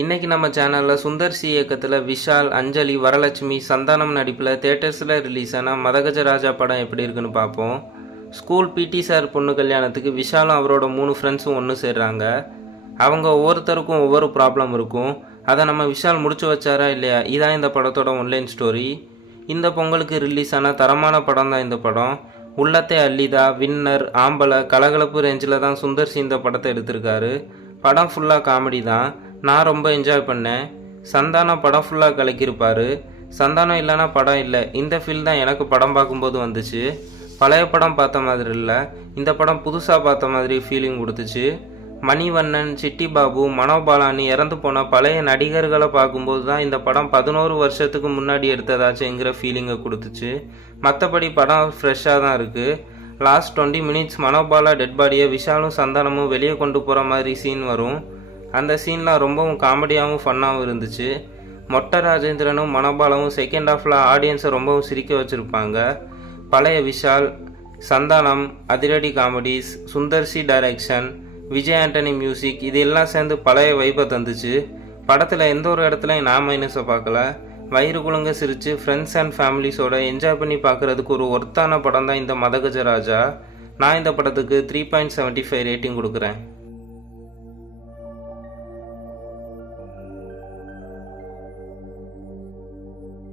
இன்னைக்கு நம்ம சேனலில் சுந்தர் சி இயக்கத்தில் விஷால், அஞ்சலி, வரலட்சுமி, சந்தானம் நடிப்பில் தேட்டர்ஸில் ரிலீஸ் ஆன மதகஜராஜா படம் எப்படி இருக்குன்னு பார்ப்போம். ஸ்கூல் பிடி சார் பொண்ணு கல்யாணத்துக்கு விஷாலும் அவரோட 3 ஃப்ரெண்ட்ஸும் ஒன்று சேர்றாங்க. அவங்க ஒவ்வொருத்தருக்கும் ஒவ்வொரு ப்ராப்ளம் இருக்கும். அதை நம்ம விஷால் முடிச்சு வச்சாரா இல்லையா, இதான் இந்த படத்தோட ஒன்லைன் ஸ்டோரி. இந்த பொங்கலுக்கு ரிலீஸ் ஆன தரமான படம் தான் இந்த படம். உள்ளத்தை அள்ளிதா, வின்னர், ஆம்பளை, கலகலப்பு ரேஞ்சில் தான் சுந்தர் சி இந்த படத்தை எடுத்திருக்காரு. படம் ஃபுல்லாக காமெடி தான். நான் ரொம்ப என்ஜாய் பண்ணேன். சந்தானம் படம் ஃபுல்லாக கலக்கியிருப்பார். சந்தானம் இல்லைன்னா படம் இல்லை, இந்த ஃபீல் தான் எனக்கு படம் பார்க்கும்போது வந்துச்சு. பழைய படம் பார்த்த மாதிரி இல்லை, இந்த படம் புதுசாக பார்த்த மாதிரி ஃபீலிங் கொடுத்துச்சு. மணிவண்ணன், சிட்டி பாபு, மனோபாலானி இறந்து போன பழைய நடிகர்களை பார்க்கும்போது தான் இந்த படம் 11 வருஷத்துக்கு முன்னாடி எடுத்ததாச்சுங்கிற ஃபீலிங்கை கொடுத்துச்சு. மற்றபடி படம் ஃப்ரெஷ்ஷாக தான் இருக்குது. லாஸ்ட் 20 மினிட்ஸ் மனோபாலா டெட் பாடியை விஷாலும் சந்தானமும் வெளியே கொண்டு போகிற மாதிரி சீன் வரும். அந்த சீன்லாம் ரொம்பவும் காமெடியாகவும் ஃபன்னாகவும் இருந்துச்சு. மொட்டை ராஜேந்திரனும் மனோபாலாவும் செகண்ட் ஹாஃபில் ஆடியன்ஸை ரொம்பவும் சிரிக்க வச்சுருப்பாங்க. பழைய விஷால், சந்தானம், அதிரடி comedies, Sundar C direction, Vijay Antony music, இது எல்லாம் சேர்ந்து பழைய வைப்பை தந்துச்சு. படத்தில் எந்த ஒரு இடத்துலையும் நான் மைனஸை பார்க்கல. வயிறு குலுங்க சிரித்து ஃப்ரெண்ட்ஸ் அண்ட் ஃபேமிலிஸோட என்ஜாய் பண்ணி பார்க்குறதுக்கு ஒரு ஒர்த்தான படம் தான் இந்த மதகஜராஜா. நான் இந்த படத்துக்கு 3.75 ரேட்டிங் கொடுக்குறேன்.